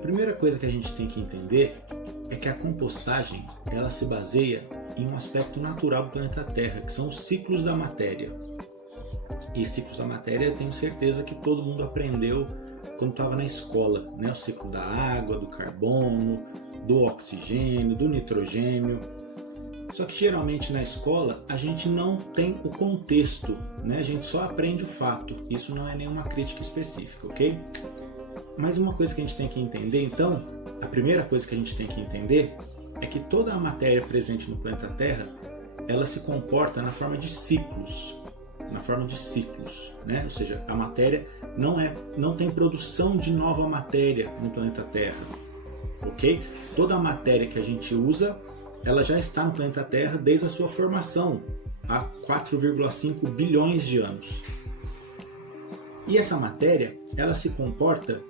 primeira coisa que a gente tem que entender é que a compostagem ela se baseia em um aspecto natural do planeta Terra, que são os ciclos da matéria. E ciclos da matéria eu tenho certeza que todo mundo aprendeu quando estava na escola, né? O ciclo da água, do carbono, do oxigênio, do nitrogênio. Só que geralmente na escola a gente não tem o contexto, né? A gente só aprende o fato. Isso não é nenhuma crítica específica, ok? Mas uma coisa que a gente tem que entender, então, a primeira coisa que a gente tem que entender é que toda a matéria presente no planeta Terra, ela se comporta na forma de ciclos. Né? Ou seja, a matéria não tem produção de nova matéria no planeta Terra, ok? Toda a matéria que a gente usa, ela já está no planeta Terra desde a sua formação, há 4,5 bilhões de anos. E essa matéria, ela se comporta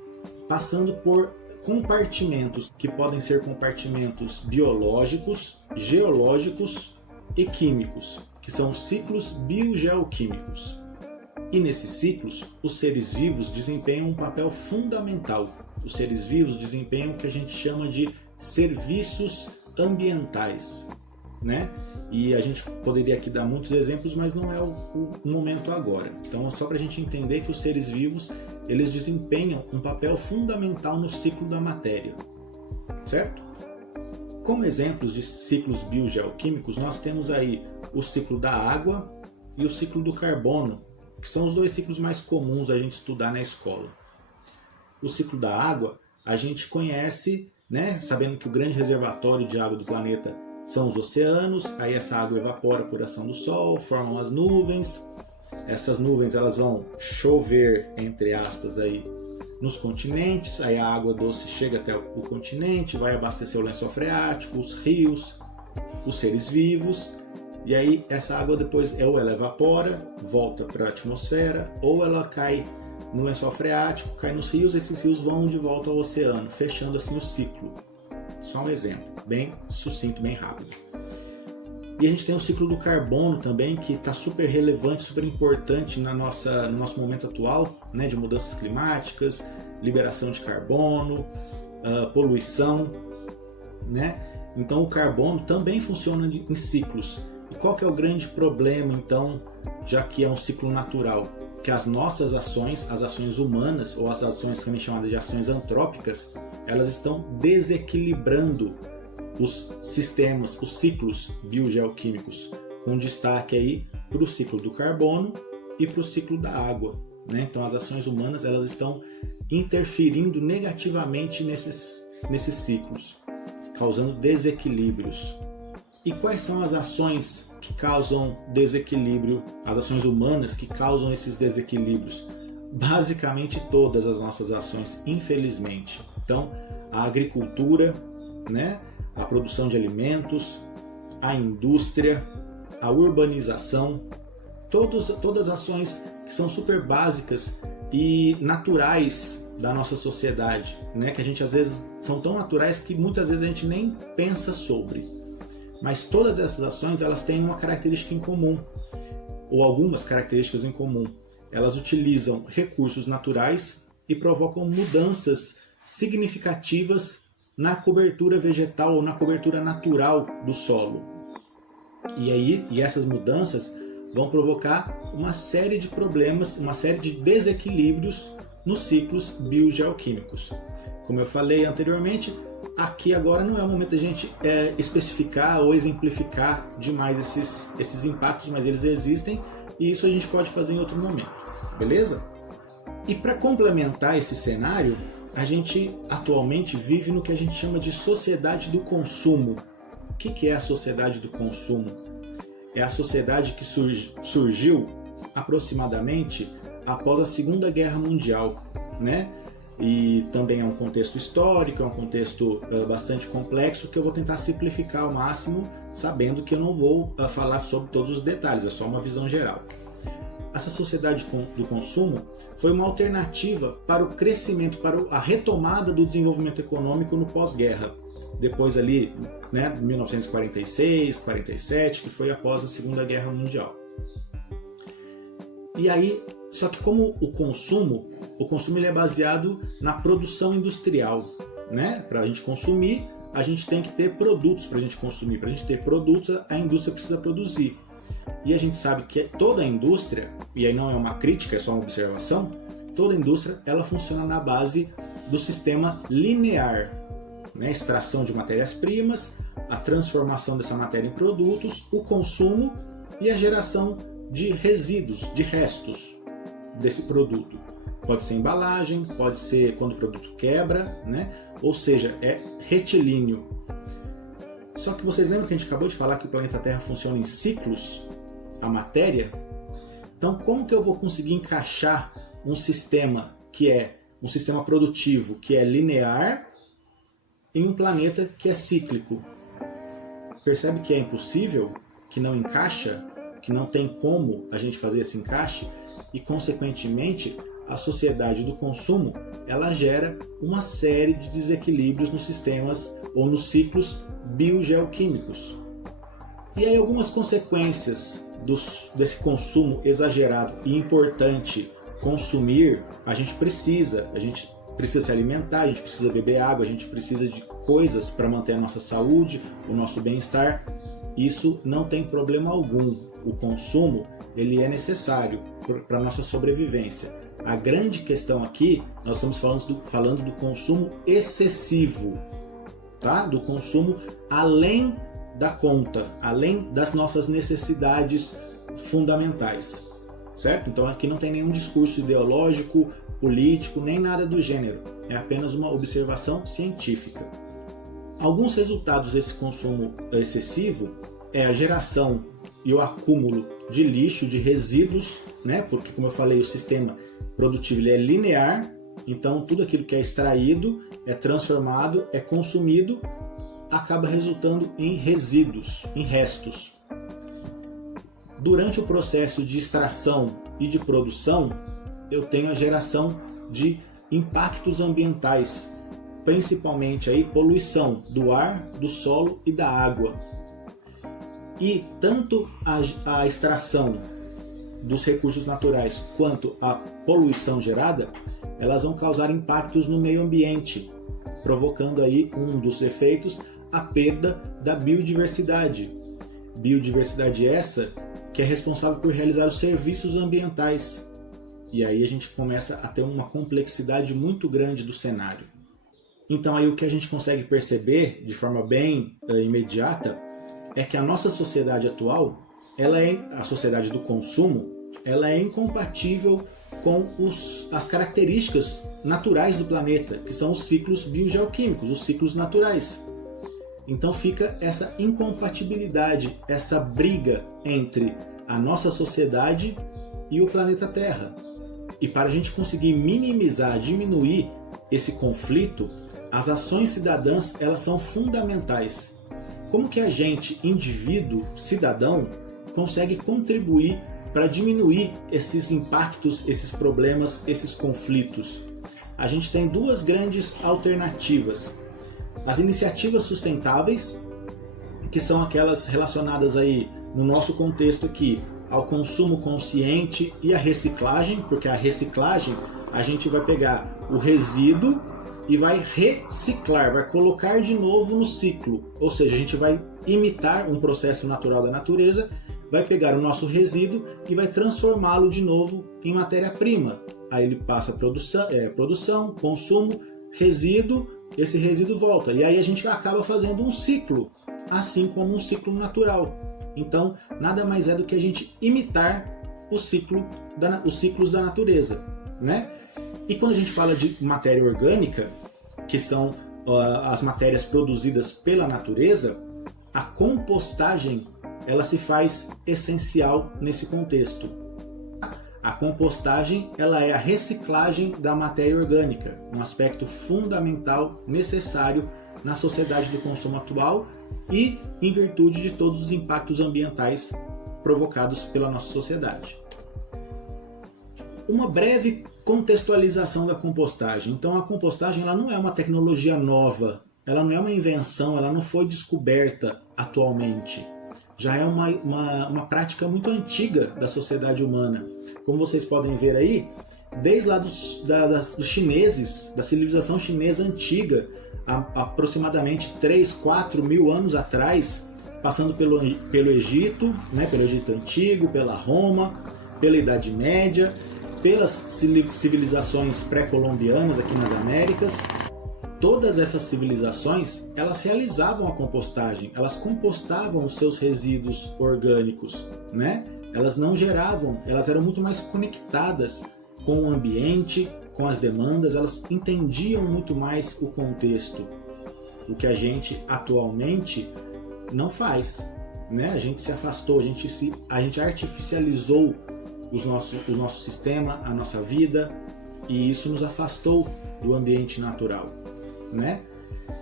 passando por compartimentos, que podem ser compartimentos biológicos, geológicos e químicos, que são ciclos biogeoquímicos. E nesses ciclos, os seres vivos desempenham um papel fundamental. Os seres vivos desempenham o que a gente chama de serviços ambientais, né? E a gente poderia aqui dar muitos exemplos, mas não é o momento agora. Então é só para a gente entender que os seres vivos eles desempenham um papel fundamental no ciclo da matéria, certo? Como exemplos de ciclos biogeoquímicos, nós temos aí o ciclo da água e o ciclo do carbono, que são os dois ciclos mais comuns a gente estudar na escola. O ciclo da água a gente conhece, né, sabendo que o grande reservatório de água do planeta são os oceanos, aí essa água evapora por ação do sol, formam as nuvens. Essas nuvens elas vão chover, entre aspas, aí, nos continentes, aí a água doce chega até o continente, vai abastecer o lençol freático, os rios, os seres vivos, e aí essa água depois ou ela evapora, volta para a atmosfera, ou ela cai no lençol freático, cai nos rios, esses rios vão de volta ao oceano, fechando assim o ciclo. Só um exemplo, bem sucinto, bem rápido. E a gente tem o ciclo do carbono também, que está super relevante, super importante no nosso momento atual, né, de mudanças climáticas, liberação de carbono, poluição, né? Então o carbono também funciona em ciclos. E qual que é o grande problema, então, já que é um ciclo natural? Que as nossas ações, as ações humanas, ou as ações também chamadas de ações antrópicas, elas estão desequilibrando os sistemas, os ciclos biogeoquímicos, com destaque aí para o ciclo do carbono e para o ciclo da água, né? Então as ações humanas elas estão interferindo negativamente nesses ciclos, causando desequilíbrios. E quais são as ações que causam desequilíbrio, as ações humanas que causam esses desequilíbrios? Basicamente todas as nossas ações, infelizmente. Então a agricultura, né? A produção de alimentos, a indústria, a urbanização, todas as ações que são super básicas e naturais da nossa sociedade, né? Que a gente às vezes são tão naturais que muitas vezes a gente nem pensa sobre. Mas todas essas ações elas têm uma característica em comum, ou algumas características em comum. Elas utilizam recursos naturais e provocam mudanças significativas na cobertura vegetal ou na cobertura natural do solo. E essas mudanças vão provocar uma série de problemas, uma série de desequilíbrios nos ciclos biogeoquímicos. Como eu falei anteriormente, aqui agora não é o momento de a gente especificar ou exemplificar demais esses impactos, mas eles existem e isso a gente pode fazer em outro momento, beleza? E para complementar esse cenário, a gente atualmente vive no que a gente chama de sociedade do consumo. O que é a sociedade do consumo? É a sociedade que surgiu aproximadamente após a Segunda Guerra Mundial, né? E também é um contexto histórico, é um contexto bastante complexo que eu vou tentar simplificar ao máximo, sabendo que eu não vou falar sobre todos os detalhes, é só uma visão geral. Essa sociedade do consumo foi uma alternativa para o crescimento, para a retomada do desenvolvimento econômico no pós-guerra. Depois ali, né, 1946, 47, que foi após a Segunda Guerra Mundial. E aí, só que como o consumo ele é baseado na produção industrial, né? Para a gente consumir, a gente tem que ter produtos para a gente consumir. Para a gente ter produtos, a indústria precisa produzir. E a gente sabe que toda a indústria, e aí não é uma crítica, é só uma observação, toda a indústria ela funciona na base do sistema linear, né? Extração de matérias-primas, a transformação dessa matéria em produtos, o consumo e a geração de resíduos, de restos desse produto. Pode ser embalagem, pode ser quando o produto quebra, né? Ou seja, é retilíneo. Só que vocês lembram que a gente acabou de falar que o planeta Terra funciona em ciclos, a matéria? Então como que eu vou conseguir encaixar um sistema que é um sistema produtivo, que é linear, em um planeta que é cíclico? Percebe que é impossível, que não encaixa, que não tem como a gente fazer esse encaixe e, consequentemente, a sociedade do consumo ela gera uma série de desequilíbrios nos sistemas ou nos ciclos biogeoquímicos. E aí algumas consequências desse consumo exagerado e importante consumir, a gente precisa se alimentar, a gente precisa beber água, a gente precisa de coisas para manter a nossa saúde, o nosso bem-estar. Isso não tem problema algum. O consumo ele é necessário para a nossa sobrevivência. A grande questão aqui, nós estamos falando do consumo excessivo, tá? Do consumo além da conta, além das nossas necessidades fundamentais, certo? Então aqui não tem nenhum discurso ideológico, político, nem nada do gênero. É apenas uma observação científica. Alguns resultados desse consumo excessivo é a geração e o acúmulo de lixo, de resíduos, né? Porque, como eu falei, o sistema produtivo ele é linear, então tudo aquilo que é extraído, é transformado, é consumido, acaba resultando em resíduos, em restos. Durante o processo de extração e de produção, eu tenho a geração de impactos ambientais, principalmente aí poluição do ar, do solo e da água. E tanto a extração dos recursos naturais quanto a poluição gerada, elas vão causar impactos no meio ambiente, provocando aí um dos efeitos, a perda da biodiversidade. Biodiversidade essa que é responsável por realizar os serviços ambientais. E aí a gente começa a ter uma complexidade muito grande do cenário. Então aí o que a gente consegue perceber de forma bem imediata é que a nossa sociedade atual, a sociedade do consumo, ela é incompatível com as características naturais do planeta, que são os ciclos biogeoquímicos, os ciclos naturais. Então fica essa incompatibilidade, essa briga entre a nossa sociedade e o planeta Terra. E para a gente conseguir minimizar, diminuir esse conflito, as ações cidadãs elas são fundamentais. Como que a gente, indivíduo, cidadão, consegue contribuir para diminuir esses impactos, esses problemas, esses conflitos? A gente tem duas grandes alternativas. As iniciativas sustentáveis, que são aquelas relacionadas aí, no nosso contexto aqui, ao consumo consciente e à reciclagem, porque a reciclagem a gente vai pegar o resíduo e vai reciclar, vai colocar de novo no ciclo, ou seja, a gente vai imitar um processo natural da natureza, vai pegar o nosso resíduo e vai transformá-lo de novo em matéria-prima. Aí ele passa produção, consumo, resíduo, esse resíduo volta. E aí a gente acaba fazendo um ciclo, assim como um ciclo natural. Então, nada mais é do que a gente imitar os ciclos da natureza, né? E quando a gente fala de matéria orgânica, que são as matérias produzidas pela natureza, a compostagem ela se faz essencial nesse contexto. A compostagem ela é a reciclagem da matéria orgânica, um aspecto fundamental, necessário na sociedade do consumo atual e em virtude de todos os impactos ambientais provocados pela nossa sociedade. Uma breve contextualização da compostagem. Então a compostagem ela não é uma tecnologia nova, ela não é uma invenção, ela não foi descoberta atualmente. Já é uma prática muito antiga da sociedade humana. Como vocês podem ver aí, desde lá dos chineses, da civilização chinesa antiga, aproximadamente 3, 4 mil anos atrás, passando pelo Egito, né, pelo Egito Antigo, pela Roma, pela Idade Média, pelas civilizações pré-colombianas aqui nas Américas. Todas essas civilizações, elas realizavam a compostagem, elas compostavam os seus resíduos orgânicos, né? Elas não geravam, elas eram muito mais conectadas com o ambiente, com as demandas, elas entendiam muito mais o contexto. O que a gente atualmente não faz, né? A gente se afastou, a gente artificializou o nosso sistema, a nossa vida, e isso nos afastou do ambiente natural, né?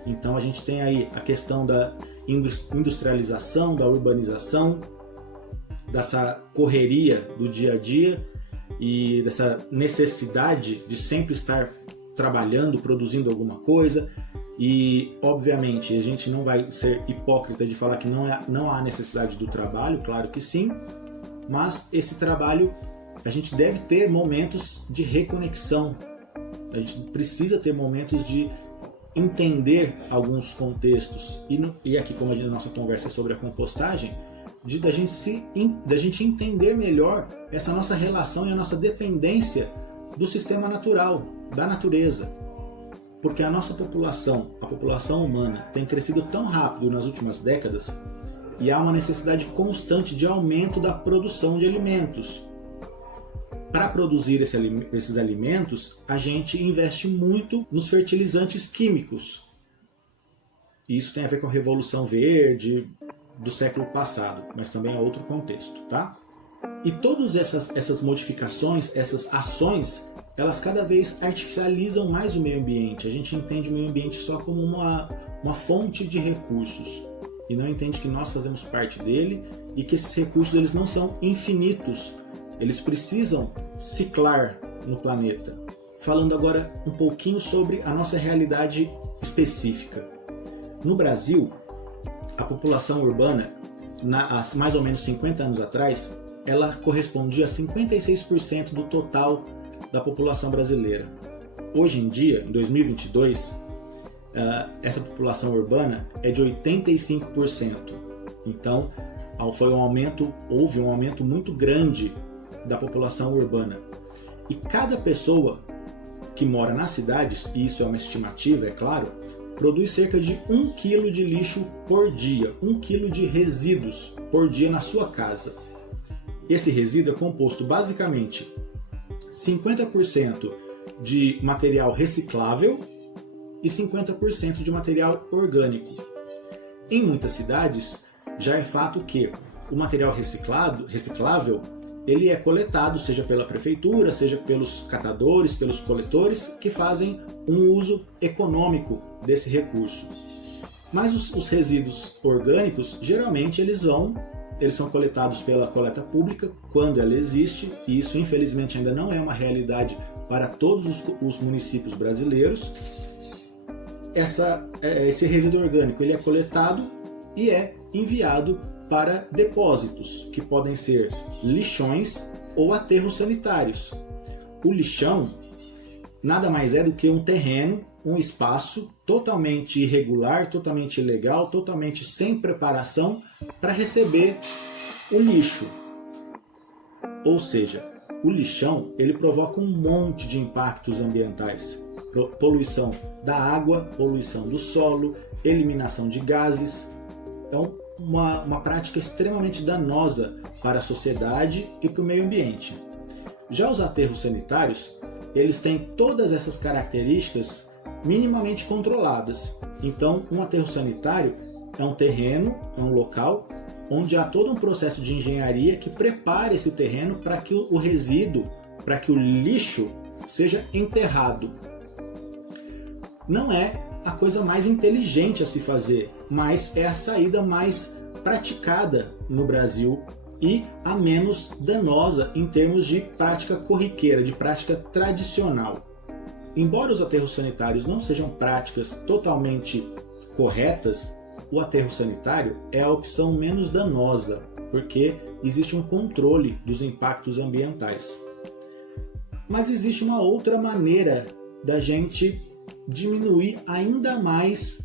Então a gente tem aí a questão da industrialização, da urbanização, dessa correria do dia a dia e dessa necessidade de sempre estar trabalhando, produzindo alguma coisa. E, obviamente, a gente não vai ser hipócrita de falar que não há necessidade do trabalho, claro que sim, mas esse trabalho, a gente deve ter momentos de reconexão, a gente precisa ter momentos de entender alguns contextos. E aqui, como a nossa conversa é sobre a compostagem, da gente entender melhor essa nossa relação e a nossa dependência do sistema natural, da natureza. Porque a nossa população, a população humana, tem crescido tão rápido nas últimas décadas e há uma necessidade constante de aumento da produção de alimentos. Para produzir esses alimentos, a gente investe muito nos fertilizantes químicos. E isso tem a ver com a Revolução Verde do século passado, mas também é outro contexto, tá? E todas essas modificações, essas ações, elas cada vez artificializam mais o meio ambiente. A gente entende o meio ambiente só como uma fonte de recursos e não entende que nós fazemos parte dele e que esses recursos eles não são infinitos. Eles precisam ciclar no planeta. Falando agora um pouquinho sobre a nossa realidade específica. No Brasil, a população urbana, há mais ou menos 50 anos atrás, ela correspondia a 56% do total da população brasileira. Hoje em dia, em 2022, essa população urbana é de 85%. Então, houve um aumento muito grande da população urbana. E cada pessoa que mora nas cidades, e isso é uma estimativa, é claro, produz cerca de 1 kg de lixo por dia, 1 kg de resíduos por dia na sua casa. Esse resíduo é composto basicamente 50% de material reciclável e 50% de material orgânico. Em muitas cidades, já é fato que o material reciclável ele é coletado, seja pela prefeitura, seja pelos catadores, pelos coletores, que fazem um uso econômico desse recurso. Mas os resíduos orgânicos, geralmente eles são coletados pela coleta pública, quando ela existe, e isso infelizmente ainda não é uma realidade para todos os municípios brasileiros. Esse resíduo orgânico ele é coletado e é enviado para depósitos, que podem ser lixões ou aterros sanitários. O lixão nada mais é do que um terreno, um espaço totalmente irregular, totalmente ilegal, totalmente sem preparação para receber o lixo. Ou seja, o lixão ele provoca um monte de impactos ambientais. Poluição da água, poluição do solo, eliminação de gases. Então, uma prática extremamente danosa para a sociedade e para o meio ambiente. Já os aterros sanitários, eles têm todas essas características minimamente controladas. Então, um aterro sanitário é um terreno, é um local onde há todo um processo de engenharia que prepara esse terreno para que o resíduo, para que o lixo seja enterrado. Não é a coisa mais inteligente a se fazer, mas é a saída mais praticada no Brasil e a menos danosa em termos de prática corriqueira, de prática tradicional. Embora os aterros sanitários não sejam práticas totalmente corretas, o aterro sanitário é a opção menos danosa, porque existe um controle dos impactos ambientais. Mas existe uma outra maneira da gente diminuir ainda mais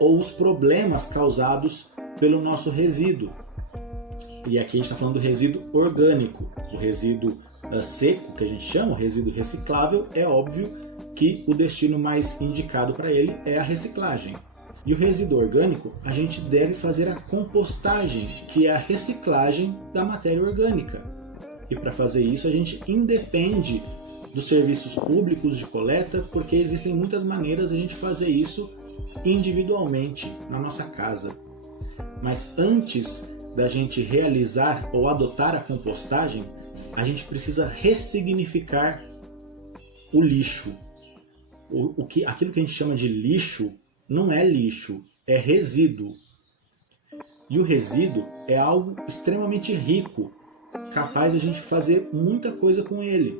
os problemas causados pelo nosso resíduo. E aqui a gente está falando do resíduo orgânico. O resíduo seco, que a gente chama, o resíduo reciclável, é óbvio que o destino mais indicado para ele é a reciclagem. E o resíduo orgânico, a gente deve fazer a compostagem, que é a reciclagem da matéria orgânica. E para fazer isso, a gente independe dos serviços públicos de coleta, porque existem muitas maneiras de a gente fazer isso individualmente na nossa casa. Mas antes da gente realizar ou adotar a compostagem, a gente precisa ressignificar o lixo. Aquilo que a gente chama de lixo não é lixo, é resíduo. E o resíduo é algo extremamente rico, capaz de a gente fazer muita coisa com ele.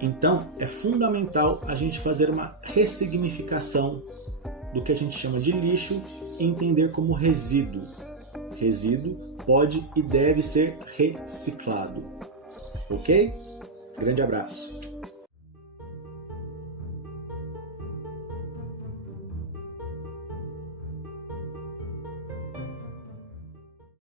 Então, é fundamental a gente fazer uma ressignificação do que a gente chama de lixo e entender como resíduo. Resíduo pode e deve ser reciclado. Ok? Grande abraço!